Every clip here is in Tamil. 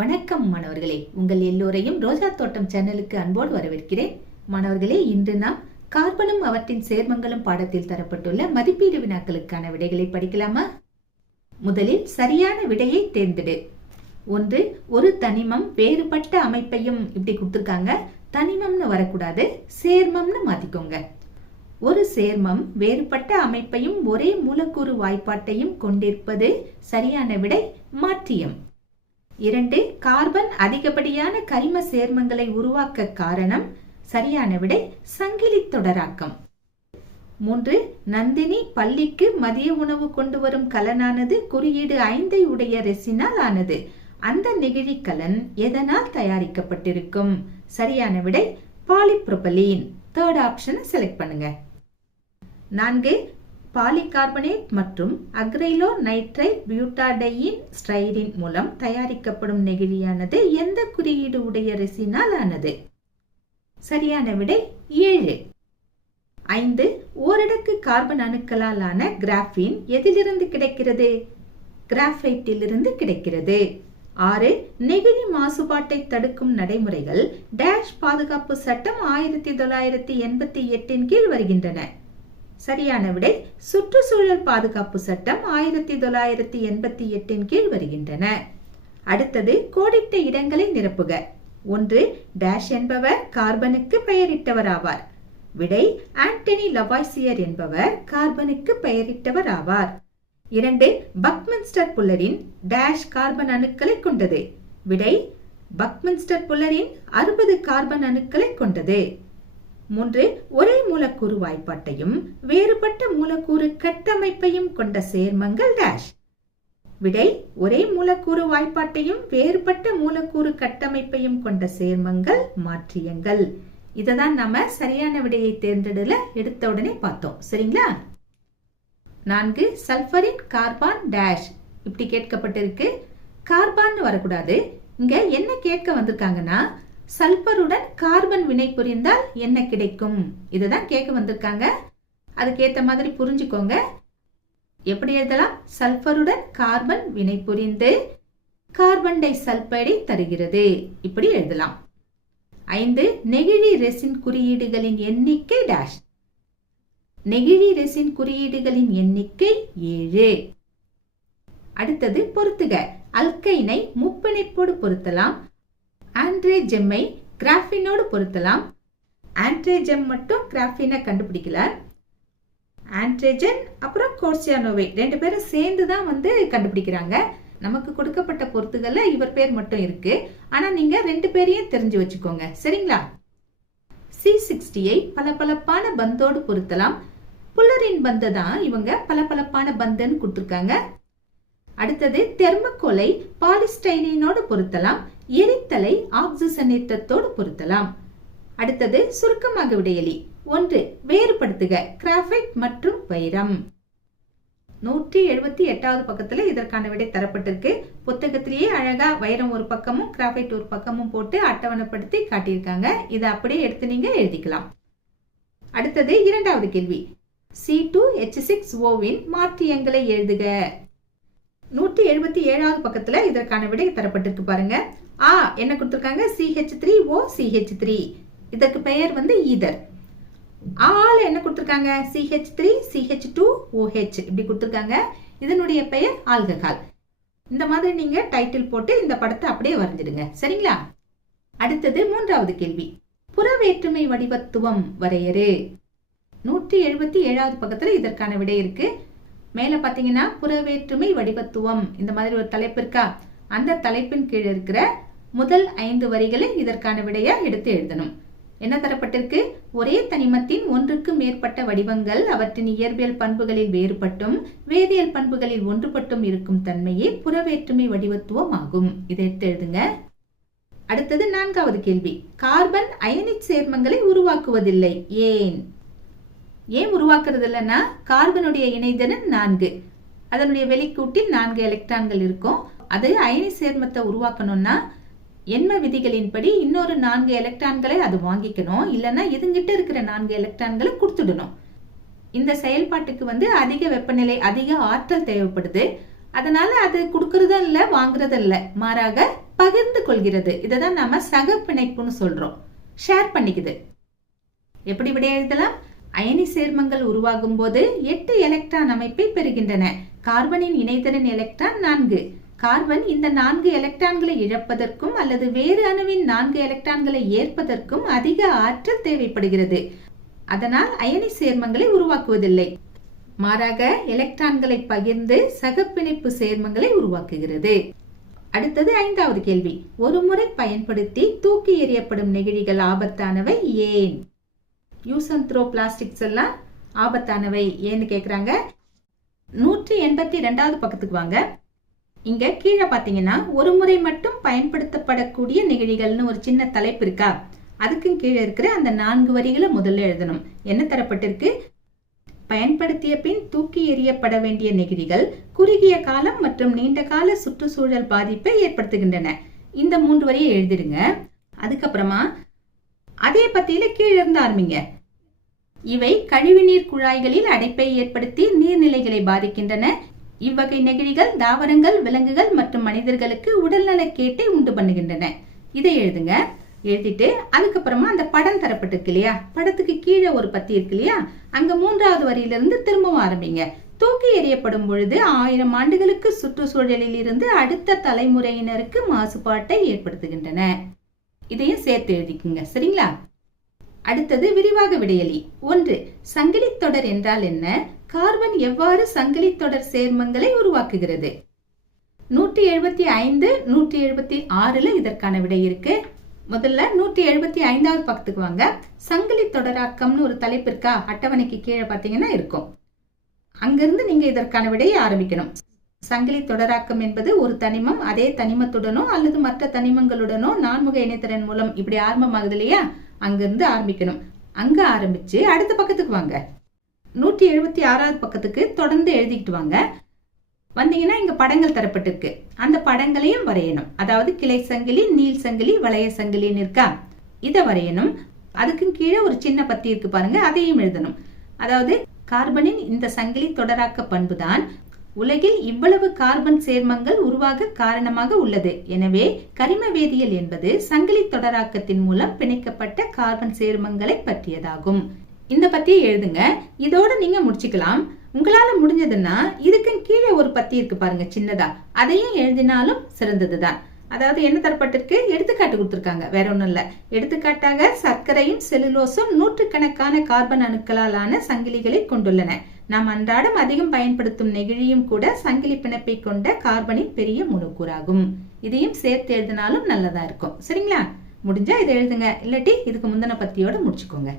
வணக்கம் மாணவர்களே. உங்கள் எல்லோரையும் ரோஜா தோட்டம் சேனலுக்கு அன்போடு வரவேற்கிறேன். மாணவர்களே இன்று நாம் கார்பனும் அவற்றின் சேர்மங்களும் பாடத்தில் தரப்பட்டுள்ள மதிப்பீடு வினாக்களுக்கான விடைகளை படிக்கலாமா? முதலில் சரியான விடையை தேர்ந்தெடு. ஒன்று ஒரு தனிமம் வேறுபட்ட அமைப்பையும் இப்படி கொடுத்துருக்காங்க. தனிமம்னு வரக்கூடாது சேர்மம்னு மாத்திக்கோங்க. ஒரு சேர்மம் வேறுபட்ட அமைப்பையும் ஒரே மூலக்கூறு வாய்ப்பாட்டையும் கொண்டிருப்பது சரியான விடை மாற்றியம். இரண்டு கார்பன் அதிகப்படியான கரிம சேர்மங்களை உருவாக்க காரணம் சரியான விடை சங்கிலி தொடராக்கம். மூன்று நந்தினி பள்ளிக்கு மதிய உணவு கொண்டு வரும் கலனானது குறியீடு ஐந்தை உடைய ரெசினால் ஆனது. அந்த நெகிழி கலன் எதனால் தயாரிக்கப்பட்டிருக்கும்? சரியான விடை பாலிப்ரோபலீன். தேர்ட் ஆப்ஷனை செலக்ட் பண்ணுங்க. நான்கு பாலிகார்பனேட் மற்றும் அக்ரைலோ நைட்ரைட் பியூட்டாடையின் ஸ்ட்ரைடின் மூலம் தயாரிக்கப்படும் நெகிழியானது எந்த குறியீடு உடைய ரெசினால் ஆனது சரியான விடை ஏழு. ஐந்து ஓரடக்கு கார்பன் அணுக்களால் ஆன கிராஃபின் எதிலிருந்து கிடைக்கிறது? கிராஃபைட்டிலிருந்து கிடைக்கிறது. ஆறு நெகிழி மாசுபாட்டை தடுக்கும் நடைமுறைகள் டேஷ் பாதுகாப்பு சட்டம் ஆயிரத்தி தொள்ளாயிரத்தி எண்பத்தி எட்டின் கீழ் வருகின்றன. சரியான விடை சுற்றுச்சூழல் பாதுகாப்பு சட்டம் ஆயிரத்தி தொள்ளாயிரத்தி எண்பத்தி எட்டின் கீழ் வருகின்றன. அடுத்தது கோடிட்ட இடங்களை நிரப்புக. ஒன்று டேஷ் என்பவர் கார்பனுக்கு பெயரிட்டவர் ஆவார் விடை ஆண்டனி லவாய்சியர் என்பவர் கார்பனுக்கு பெயரிட்டவர் ஆவார் இரண்டு பக்மின்ஸ்டர் புல்லரின் டேஷ் கார்பன் அணுக்களை கொண்டது. விடை பக்மின்ஸ்டர் புல்லரின் அறுபது கார்பன் அணுக்களை கொண்டது. மூன்று ஒரே மூலக்கூறு வாய்ப்பாட்டையும் வேறுபட்ட மூலக்கூறு கட்டமைப்பையும் கொண்ட சேர்மங்கள் டேஷ் விடை ஒரே மூலக்கூறு வாய்ப்பாட்டையும் வேறுபட்ட மூலக்கூறு கட்டமைப்பையும் கொண்ட சேர்மங்கள் மாற்றியங்கள். இதை தான் நம்ம சரியான விடையை தேர்ந்தெடுல எடுத்த உடனே பார்த்தோம். சரிங்களா? நான்கு சல்பரின் கார்பான் டேஷ் இப்படி கேட்கப்பட்டிருக்கு. கார்பான் வரக்கூடாது. இங்க என்ன கேட்க வந்திருக்காங்கன்னா சல்பருடன் கார்பன் வினை புரிந்தால் என்ன கிடைக்கும்? இதுதான் கேட்க வந்திருக்காங்க. அதுக்கேத்த மாதிரி புரிஞ்சுக்கோங்க. எப்படி எழுதலாம்? சல்பருடன் கார்பன் வினை புரிந்து கார்பன் டை சல்பைடை தருகிறது. இப்படி எழுதலாம். ஐந்து நெகிழி ரெசின் குறியீடுகளின் எண்ணிக்கை டேஷ் நெகிழி ரெசின் குறியீடுகளின் எண்ணிக்கை ஏழு. அடுத்தது பொருத்துக. அல்கைனை முப்பிணைப்போடு பொருத்தலாம். ஆண்ட்ரேஜெம்மை கிராஃபினோடு பொருத்தலாம். ஆண்ட்ரேஜெம் மட்டும் கிராஃபினை கண்டுபிடிக்கல. ஆண்ட்ரேஜன் அப்புறம் கோர்சியானோவை ரெண்டு பேரும் சேர்ந்து தான் வந்து கண்டுபிடிக்கிறாங்க. நமக்கு கொடுக்கப்பட்ட பொருத்துகள்ல இவர் பேர் மட்டும் இருக்கு. ஆனா நீங்க ரெண்டு பேரையும் தெரிஞ்சு வச்சுக்கோங்க. சரிங்களா? சி சிக்ஸ்டியை பளபளப்பான பந்தோடு பொருத்தலாம். புல்லரின் பந்து தான் இவங்க பளபளப்பான பந்துன்னு கொடுத்துருக்காங்க. அடுத்தது தெர்மக்கோலை பாலிஸ்டைனினோடு பொருத்தலாம். எரித்தலை ஆக்சிசனேற்றத்தோடு பொருத்தலாம். அடுத்தது சுருக்கமாக விடையலி ஒன்று வேறுபடுத்துக. கிராஃபைட் மற்றும் வைரம். நூற்றி எழுபத்தி எட்டாவது பக்கத்துல இதற்கான விடை தரப்பட்டிருக்கு. புத்தகத்திலேயே அழகா வைரம் ஒரு பக்கமும் கிராஃபைட் ஒரு பக்கமும் போட்டு அட்டவணைப்படுத்தி காட்டியிருக்காங்க. இதை அப்படியே எடுத்து நீங்க எழுதிக்கலாம். அடுத்தது இரண்டாவது கேள்வி. சி டூ ஹெச் சிக்ஸ் ஓவின் மாற்றியங்களை எழுதுக. நூற்றி எழுபத்தி ஏழாவது பக்கத்துல இதற்கான விடை தரப்பட்டிருக்கு பாருங்க. ஆ என்ன கொடுத்துருக்காங்க? CH three O CH three இதற்கு பெயர் வந்து ஈதர். ஆல என்ன கொடுத்துருக்காங்க? CH three CH two OH இப்படி கொடுத்துருக்காங்க. இதனுடைய பெயர் ஆல்கஹால். இந்த மாதிரி நீங்க டைட்டில் போட்டு இந்த படத்தை அப்படியே வரைஞ்சிடுங்க. சரிங்களா? அடுத்தது மூன்றாவது கேள்வி. புறவேற்றுமை வடிவத்துவம் வரையறு. நூற்றி எழுபத்தி ஏழாவது பக்கத்துல இதற்கான விடை இருக்கு. மேல பாத்தீங்கன்னா புறவேற்றுமை வடிவத்துவம். இந்த மாதிரி ஒரு தலைப்பு இருக்கா? அந்த தலைப்பின் கீழ் இருக்கிற முதல் ஐந்து வரிகளை இதற்கான விடையா எடுத்து எழுதணும். என்ன தரப்பட்டிருக்கு? ஒரே தனிமத்தின் ஒன்றுக்கு மேற்பட்ட வடிவங்கள் அவற்றின் இயற்பியல் பண்புகளில் வேறுபட்டும் வேதியியல் பண்புகளில் ஒன்றுபட்டும் இருக்கும் தன்மையே புறவேற்றுமை வடிவத்துவம் ஆகும் இதை எடுத்து எழுதுங்க. அடுத்தது நான்காவது கேள்வி. கார்பன் அயனிச் சேர்மங்களை உருவாக்குவதில்லை. ஏன்? ஏன் உருவாக்குறது இல்லைன்னா கார்பனுடைய இணைதிறன் நான்கு. அதனுடைய வெளிக்கூட்டில் நான்கு எலக்ட்ரான்கள் இருக்கும். அது அயனி சேர்மத்தை உருவாக்கணும்னா எண்ம விதிகளின்படி இன்னொரு நான்கு எலக்ட்ரான்களை அது வாங்கிக்கணும்? இல்லைன்னா இதுங்கிட்ட இருக்கிற நான்கு எலக்ட்ரான்களை கொடுத்துடணும். இந்த செயல்பாட்டுக்கு வந்து அதிக வெப்பநிலை அதிக ஆற்றல் தேவைப்படுது. அதனால அது கொடுக்கறதும் இல்லை வாங்குறதும் இல்லை. மாறாக பகிர்ந்து கொள்கிறது. இதை தான் நாம சக பிணைப்புன்னு சொல்றோம். ஷேர் பண்ணிக்குது. எப்படி விடை எழுதலாம்? அயனி சேர்மங்கள் உருவாகும் போது எட்டு எலக்ட்ரான் அமைப்பை பெறுகின்றன. கார்பனின் இணைதிறன் எலக்ட்ரான் நான்கு. கார்பன் இந்த நான்கு எலக்ட்ரான்களை இழப்பதற்கும் அல்லது வேறு அணுவின் நான்கு எலக்ட்ரான்களை ஏற்பதற்கும் அதிக ஆற்றல் தேவைப்படுகிறது. அதனால் அயனி சேர்மங்களை உருவாக்குவதில்லை. மாறாக எலக்ட்ரான்களை பகிர்ந்து சகப்பிணைப்பு சேர்மங்களை உருவாக்குகிறது. அடுத்தது ஐந்தாவது கேள்வி. ஒரு முறை பயன்படுத்தி தூக்கி எறியப்படும் நெகிழிகள் ஆபத்தானவை ஏன்? யூஸ் அண்ட் த்ரோ பிளாஸ்டிக்ஸ் எல்லாம் ஆபத்தானவை ஏன்னு கேட்குறாங்க நூற்றி எண்பத்தி ரெண்டாவது பக்கத்துக்கு வாங்க. இங்க கீழே பார்த்தீங்கன்னா ஒரு முறை மட்டும் பயன்படுத்தப்படக்கூடிய நெகிழிகள்னு ஒரு சின்ன தலைப்பு இருக்கா? அதுக்கும் கீழே இருக்கிற அந்த நான்கு வரிகளை முதல்ல எழுதணும். என்ன தரப்பட்டிருக்கு? பயன்படுத்திய பின் தூக்கி எறியப்பட வேண்டிய நெகிழிகள் குறுகிய காலம் மற்றும் நீண்ட கால சுற்றுச்சூழல் பாதிப்பை ஏற்படுத்துகின்றன. இந்த மூன்று வரியை எழுதிடுங்க. அதுக்கப்புறமா அதே பத்தியில கீழே இருந்து ஆரம்பிங்க. இவை கழிவுநீர் குழாய்களில் அடைப்பை ஏற்படுத்தி நீர்நிலைகளை பாதிக்கின்றன. இவ்வகை நெகிழிகள் தாவரங்கள் விலங்குகள் மற்றும் மனிதர்களுக்கு உடல்நலக்கேட்டை உண்டு பண்ணுகின்றன. இதை எழுதுங்க. எழுதிட்டு அதுக்கப்புறமா அந்த படம் தரப்பட்டிருக்கு இல்லையா? படத்துக்கு கீழே ஒரு பத்தி இருக்கு இல்லையா? அங்க மூன்றாவது வரியிலிருந்து திரும்பவும் ஆரம்பிங்க. தூக்கி எறியப்படும் பொழுது ஆயிரம் ஆண்டுகளுக்கு சுற்றுச்சூழலில் இருந்து அடுத்த தலைமுறையினருக்கு மாசுபாட்டை ஏற்படுத்துகின்றன. இதையும் சேர்த்து எழுதிக்குங்க. சரிங்களா? அடுத்தது விரிவாக விடையலி. ஒன்று சங்கிலி தொடர் என்றால் என்ன? கார்பன் எவ்வாறு சங்கிலி தொடர் சேர்மங்களை உருவாக்குகிறது? நூற்றி எழுபத்தி ஐந்து நூற்றி எழுபத்தி ஆறுல இதற்கான விடை இருக்கு. முதல்ல நூற்றி எழுபத்தி ஐந்தாவது பக்கத்துக்கு வாங்க. சங்கிலி தொடராக்கம்னு ஒரு தலைப்பு இருக்கா அட்டவணைக்கு கீழே பார்த்தீங்கன்னா இருக்கும். அங்கிருந்து நீங்க இதற்கான விடையை ஆரம்பிக்கணும். சங்கிலி தொடராக்கம் என்பது ஒரு தனிமம் அதே தனிமத்துடனோ அல்லது மற்ற தனிமங்களுடனோ நான்முக இணைத்திறன் மூலம் இப்படி ஆரம்பமாகுது இல்லையா? அங்கிருந்து ஆரம்பிக்கணும். அங்க ஆரம்பிச்சு அடுத்த பக்கத்துக்கு வாங்க. நூற்றி எழுபத்தி ஆறாவது பக்கத்துக்கு தொடர்ந்து எழுதிக்கிட்டு வாங்க. வந்தீங்கன்னா இங்க படங்கள் தரப்பட்டிருக்கு. அந்த படங்களையும் வரையணும். அதாவது கிளை சங்கிலி நீல் சங்கிலி வளைய சங்கிலின்னு இருக்கா? இதை வரையணும். அதுக்கும் கீழே ஒரு சின்ன பத்தி இருக்கு பாருங்க. அதையும் எழுதணும். அதாவது கார்பனின் இந்த சங்கிலி தொடராக்க பண்புதான் உலகில் இவ்வளவு கார்பன் சேர்மங்கள் உருவாக காரணமாக உள்ளது. எனவே கரிம வேதியியல் என்பது சங்கிலி தொடராக்கத்தின் மூலம் பிணைக்கப்பட்ட கார்பன் சேர்மங்களை பற்றியதாகும். இந்த பத்தியை எழுதுங்க. இதோட நீங்க முடிச்சுக்கலாம். உங்களால முடிஞ்சதுன்னா இதுக்கு கீழே ஒரு பத்தி இருக்கு பாருங்க சின்னதா. அதையும் எழுதினாலும் சிறந்ததுதான். அதாவது என்ன தரப்பட்டிருக்கு எடுத்துக்காட்டு கொடுத்துருக்காங்க. வேற ஒண்ணும் இல்ல. எடுத்துக்காட்டாக சர்க்கரையும் செல்லுலோஸும் நூற்றுக்கணக்கான கார்பன் அணுக்களாலான சங்கிலிகளை கொண்டுள்ளன. நாம் அன்றாடம் அதிகம் பயன்படுத்தும் நெகிழியும் கூட சங்கிலி பிணைப்பை கொண்ட கார்பனின் பெரிய முணுக்கூறாகும் இதையும் சேர்த்து எழுதினாலும் நல்லதா இருக்கும். சரிங்களா? முடிஞ்சா இதை எழுதுங்க. இல்லாட்டி இதுக்கு முந்தின பத்தியோட முடிச்சுக்கோங்க.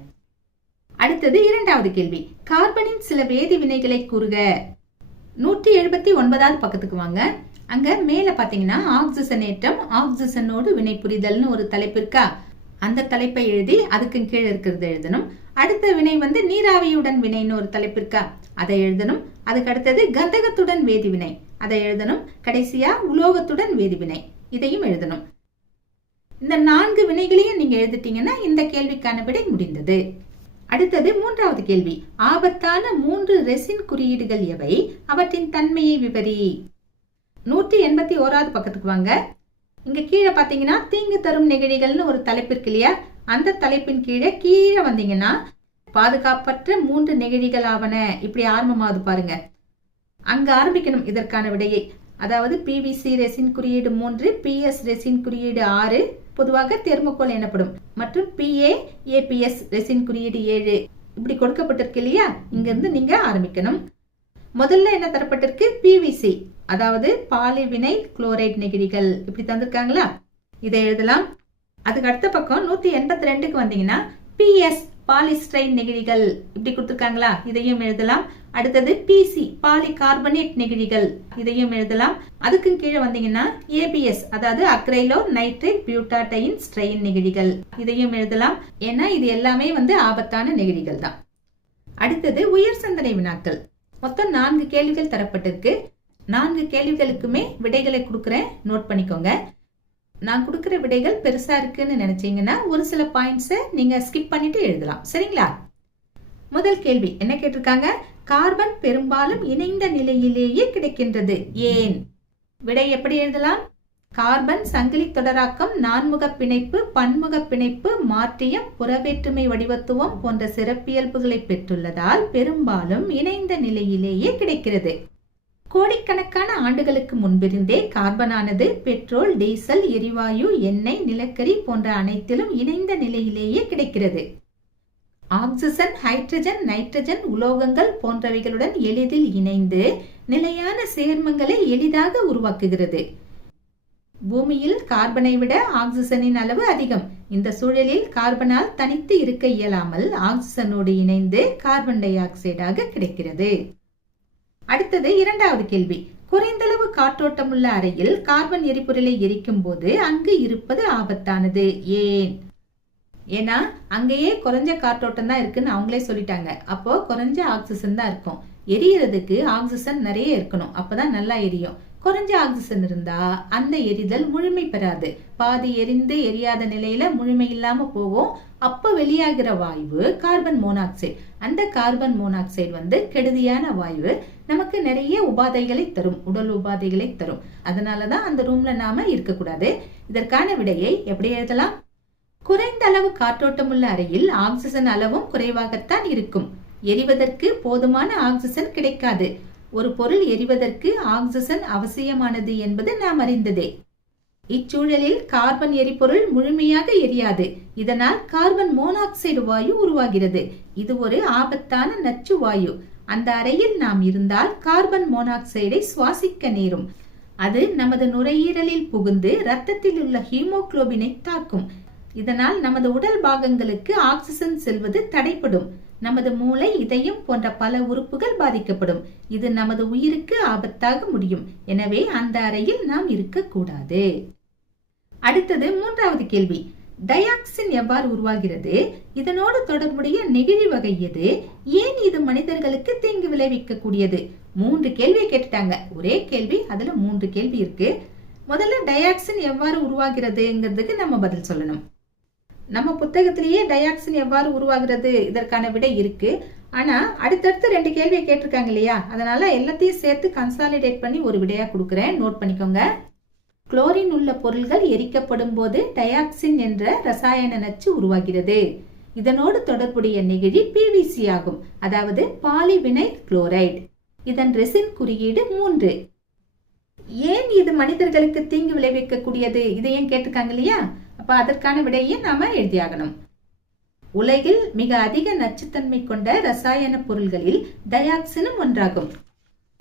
அடுத்தது இரண்டாவது கேள்வி. கார்பனின் சில வேதி வினைகளை கூறுக. நூற்றி எழுபத்தி ஒன்பதாவது பக்கத்துக்கு வாங்க. அங்க மேல பாத்தீங்கன்னா ஆக்சிசனேற்றம் ஆக்சிசனோடு வினை புரிதல்னு ஒரு தலைப்பு இருக்கா? அந்த தலைப்பை எழுதி அதுக்கு கீழே இருக்கிறது எழுதணும். அடுத்த வினை வந்து நீராவியுடன் வினைன்னு ஒரு தலைப்பு இருக்கா அதை எழுதணும். அதுக்கு அடுத்தது கந்தகத்துடன் வேதிவினை அதை எழுதணும். கடைசியா உலோகத்துடன் வேதிவினை இதையும் எழுதணும். இந்த நான்கு வினைகளையும் நீங்க எழுதிட்டீங்கன்னா இந்த கேள்விக்கான விடை முடிந்தது. அடுத்தது மூன்றாவது கேள்வி. ஆபத்தான மூன்று ரெசின் குறியீடுகள் எவை? அவற்றின் தன்மையை விவரி நூற்றி எண்பத்தி ஓராவது பக்கத்துக்கு வாங்க. இங்க கீழே பாத்தீங்கன்னா தீங்கு தரும் நெகிழிகள்னு ஒரு தலைப்பு இருக்கு இல்லையா? அந்த தலைப்பின் கீழே கீழே வந்தீங்கன்னா பாதுகாப்பற்ற மூன்று நெகிழிகள் ஆவன இப்படி ஆரம்பமாவது பாருங்க. அங்க ஆரம்பிக்கணும் இதற்கான விடையை. அதாவது பிவிசி ரெசின் குறியீடு மூன்று பிஎஸ் ரெசின் குறியீடு ஆறு பொதுவாக தெர்மோகோல் எனப்படும். மற்றும் பிஏ ஏபிஎஸ் ரெசின் குறியீடு ஏழு. இப்படி கொடுக்கப்பட்டிருக்கு இல்லையா? இங்க இருந்து நீங்க ஆரம்பிக்கணும். முதல்ல என்ன தரப்பட்டிருக்கு? பிவிசி அதாவது பாலிவினை குளோரைட் நெகிழிகள். இப்படி தந்திருக்காங்களா? இதை எழுதலாம். அதுக்கு அடுத்த பக்கம் நூத்தி எண்பத்தி ரெண்டுக்கு வந்தீங்கன்னா பிஎஸ் பாலிஸ்ட்ரைன் நெகிழிகள். இப்படி கொடுத்துருக்காங்களா? இதையும் எழுதலாம். அடுத்தது பிசி பாலி கார்பனேட் நெகிழிகள். இதையும் எழுதலாம். அதுக்கு கீழே வந்தீங்கன்னா ஏபிஎஸ் அதாவது அக்ரைலோ நைட்ரேட் பியூட்டாட்டைன் ஸ்ட்ரெயின் நெகிழிகள். இதையும் எழுதலாம். ஏன்னா இது எல்லாமே வந்து ஆபத்தான நெகிழிகள் தான். அடுத்தது உயர் சிந்தனை வினாக்கள். மொத்தம் நான்கு கேள்விகள் தரப்பட்டிருக்கு. நான்கு கேள்விகளுக்குமே விடைகளை கொடுக்குறேன். நோட் பண்ணிக்கோங்க. நான் கொடுக்குற விடைகள் பெருசா இருக்குன்னு நினைச்சீங்கன்னா ஒரு சில பாயிண்ட்ஸை நீங்க ஸ்கிப் பண்ணிட்டு எழுதலாம். சரிங்களா? முதல் கேள்வி என்ன கேட்டிருக்காங்க? கார்பன் பெரும்பாலும் இணைந்த நிலையிலேயே கிடைக்கின்றது. ஏன்? விடை எப்படி எழுதலாம்? கார்பன் சங்கிலி தொடராக்கம் நான்முக பிணைப்பு பன்முக பிணைப்பு மாற்றியம் புறவேற்றுமை வடிவத்துவம் போன்ற சிறப்பியல்புகளை பெற்றுள்ளதால் பெரும்பாலும் இணைந்த நிலையிலேயே கிடைக்கிறது. கோடிக்கணக்கான ஆண்டுகளுக்கு முன்பிருந்தே கார்பனானது பெட்ரோல் டீசல் எரிவாயு எண்ணெய் நிலக்கரி போன்ற அனைத்திலும் இணைந்த நிலையிலேயே கிடைக்கிறது. ஆக்சிஜன் ஹைட்ரஜன் நைட்ரஜன் உலோகங்கள் போன்றவைகளுடன் எளிதில் இணைந்து நிலையான சேர்மங்களை எளிதாக உருவாக்குகிறது. பூமியில் கார்பனை விட ஆக்சிஜனின் அளவு அதிகம். இந்த சூழலில் கார்பனால் தனித்து இருக்க இயலாமல் ஆக்சிஜனோடு இணைந்து கார்பன் டை ஆக்சைடாக கிடைக்கிறது. அடுத்தது இரண்டாவது கேள்வி. குறைந்தளவு காற்றோட்டம் உள்ள அறையில் கார்பன் எரிபொருளை எரிக்கும் போது அங்கு இருப்பது ஆபத்தானது? ஏன்? ஏன்னா அங்கேயே குறைஞ்ச காற்றோட்டம் தான் இருக்குன்னு அவங்களே சொல்லிட்டாங்க. அப்போ குறைஞ்ச ஆக்சிஜன் தான் இருக்கும். எரியறதுக்கு ஆக்சிஜன் நிறைய இருக்கணும். அப்பதான் நல்லா எரியும். குறைஞ்ச ஆக்சிஜன் இருந்தா அந்த எரிதல் முழுமை பெறாது. பாதி எரிந்து எரியாத நிலையில முழுமை இல்லாம போகும். அப்ப வெளியாகிற வாயு கார்பன் மோனாக்சைடு. அந்த கார்பன் மோனாக்சைடு வந்து கெடுதியான வாயு நமக்கு நிறைய உபாதைகளை தரும் உடல் உபாதைகளை தரும். அதனாலதான் அந்த ரூம்ல நாம இருக்கக்கூடாது. இதற்கான விடையை எப்படி எழுதலாம்? குறைந்த அளவு காற்றோட்டம் உள்ள அறையில் ஆக்சிஜன் அளவும் குறைவாகத்தான் இருக்கும். எரிவதற்கு போதுமான ஆக்சிஜன் கிடைக்காது. ஒரு பொருள் எரிவதற்கு ஆக்சிஜன் அவசியமானது என்பது நாம் அறிந்ததே. இச்சூழலில் கார்பன் எரிபொருள் முழுமையாக எரியாது. இதனால் கார்பன் மோனாக்சைடு வாயு உருவாகிறது. இது ஒரு ஆபத்தான நச்சு வாயு. அந்த அறையில் நாம் இருந்தால் கார்பன் மோனாக்சைடை சுவாசிக்க நேரும். அது நமது நுரையீரலில் புகுந்து ரத்தத்தில் உள்ள ஹீமோகுளோபினை தாக்கும். இதனால் நமது உடல் பாகங்களுக்கு ஆக்சிஜன் செல்வது தடைப்படும் நமது மூளை இதயம் போன்ற பல உறுப்புகள் பாதிக்கப்படும். இது நமது உயிருக்கு ஆபத்தாக முடியும். எனவே அந்த அறையில் நாம் இருக்கக்கூடாது. அடுத்தது மூன்றாவது கேள்வி. டயாக்சின் எவ்வாறு உருவாகிறது? இதனோடு தொடர்புடைய நெகிழி வகை எது? ஏன் இது மனிதர்களுக்கு தீங்கு விளைவிக்க கூடியது மூன்று கேள்வியை கேட்டுட்டாங்க. ஒரே கேள்வி அதுல மூன்று கேள்வி இருக்கு. முதல்ல டயாக்சின் எவ்வாறு உருவாகிறதுங்கிறதுக்கு நம்ம பதில் சொல்லணும். நம்ம புத்தகத்திலேயே டயாக்சின் எவ்வாறு உருவாகிறது இதற்கான விடை இருக்கு. ஆனா அடுத்தடுத்து ரெண்டு கேள்வியை கேட்டிருக்காங்க இல்லையா? அதனால எல்லாத்தையும் சேர்த்து கன்சாலிடேட் பண்ணி ஒரு விடையா கொடுக்குறேன். நோட் பண்ணிக்கோங்க. குளோரின் உள்ள பொருள்கள் எரிக்கப்படும் போது டயாக்சின் என்ற ரசாயன நச்சு உருவாகிறது. இதனோடு தொடர்புடைய நெகிழி பிவிசி ஆகும். அதாவது பாலிவினைல் குளோரைடு. இதன் ரெசின் குறியீடு மூன்று. ஏன் இது மனிதர்களுக்கு தீங்கு விளைவிக்கக்கூடியது? இதை ஏன் கேட்டிருக்காங்க இல்லையா? அப்ப அதற்கான விடையை நாம எழுதியாகணும். உலகில் மிக அதிக நச்சுத்தன்மை கொண்ட ரசாயன பொருள்களில் டயாக்சினும் ஒன்றாகும்.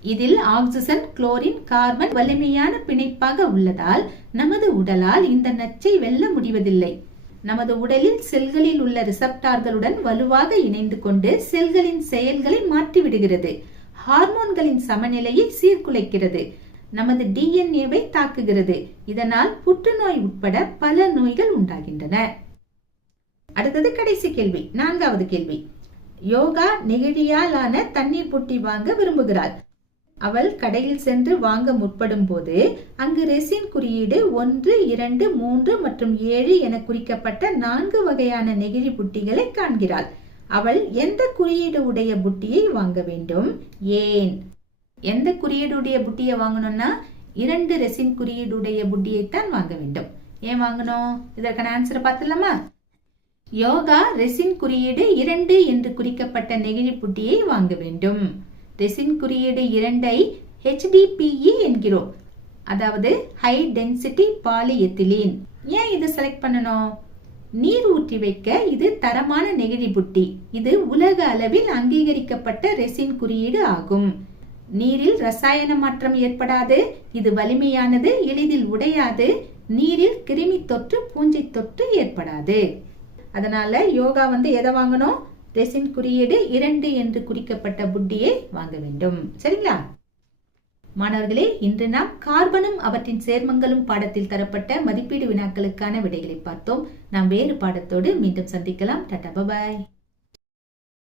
இதில் ஆக்சிஜன் குளோரின் கார்பன் வலிமையான பிணைப்பாக உள்ளதால் நமது உடலால் இந்த நச்சை வெல்ல முடிவதில்லை. நமது உடலில் செல்களில் உள்ள ரிசப்டார்களுடன் வலுவாக இணைந்து கொண்டு செல்களின் செயல்களை மாற்றிவிடுகிறது. ஹார்மோன்களின் சமநிலையை சீர்குலைக்கிறது. நமது டிஎன்ஏவை தாக்குகிறது. இதனால் புற்றுநோய் உட்பட பல நோய்கள் உண்டாகின்றன. அடுத்தது கடைசி கேள்வி நான்காவது கேள்வி. யோகா நெகிழியாலான தண்ணீர் புட்டி வாங்க விரும்புகிறாள் அவள் கடையில் சென்று வாங்க முற்படும் போது அங்கு ரெசின் குறியீடு ஒன்று இரண்டு மூன்று மற்றும் ஏழு என குறிக்கப்பட்ட நான்கு வகையான நெகிழி புட்டிகளை காண்கிறாள். அவள் எந்த குறியீடு உடைய புட்டியை வாங்க வேண்டும்? ஏன்? எந்த குறியீடுடைய புட்டியை வாங்கணும்னா இரண்டு ரெசின் குறியீடுடைய புட்டியைத்தான் வாங்க வேண்டும். ஏன் வாங்கணும்? இதற்கான ஆன்சரை பார்த்துலாமா யோகா ரெசின் குறியீடு இரண்டு என்று குறிக்கப்பட்ட நெகிழி புட்டியை வாங்க வேண்டும். ரெசின் குறியீடு இரண்டை ஹெச்டிபிஇ என்கிறோம். அதாவது ஹை டென்சிட்டி பாலிஎத்திலீன். ஏன் இதை செலக்ட் பண்ணணும்? நீர் ஊற்றி வைக்க இது தரமான நெகிழி புட்டி. இது உலக அளவில் அங்கீகரிக்கப்பட்ட ரெசின் குறியீடு ஆகும். நீரில் ரசாயன மாற்றம் ஏற்படாது. இது வலிமையானது எளிதில் உடையாது. நீரில் கிருமி தொற்று பூஞ்சை தொற்று ஏற்படாது. அதனால யோகா வந்து எதை வாங்கணும்? ரெசின் குறியீடு இரண்டு என்று குறிக்கப்பட்ட புட்டியை வாங்க வேண்டும். சரிங்களா? மாணவர்களே இன்று நாம் கார்பனும் அவற்றின் சேர்மங்களும் பாடத்தில் தரப்பட்ட மதிப்பீடு வினாக்களுக்கான விடைகளை பார்த்தோம். நாம் வேறு பாடத்தோடு மீண்டும் சந்திக்கலாம். டாடா பபாய்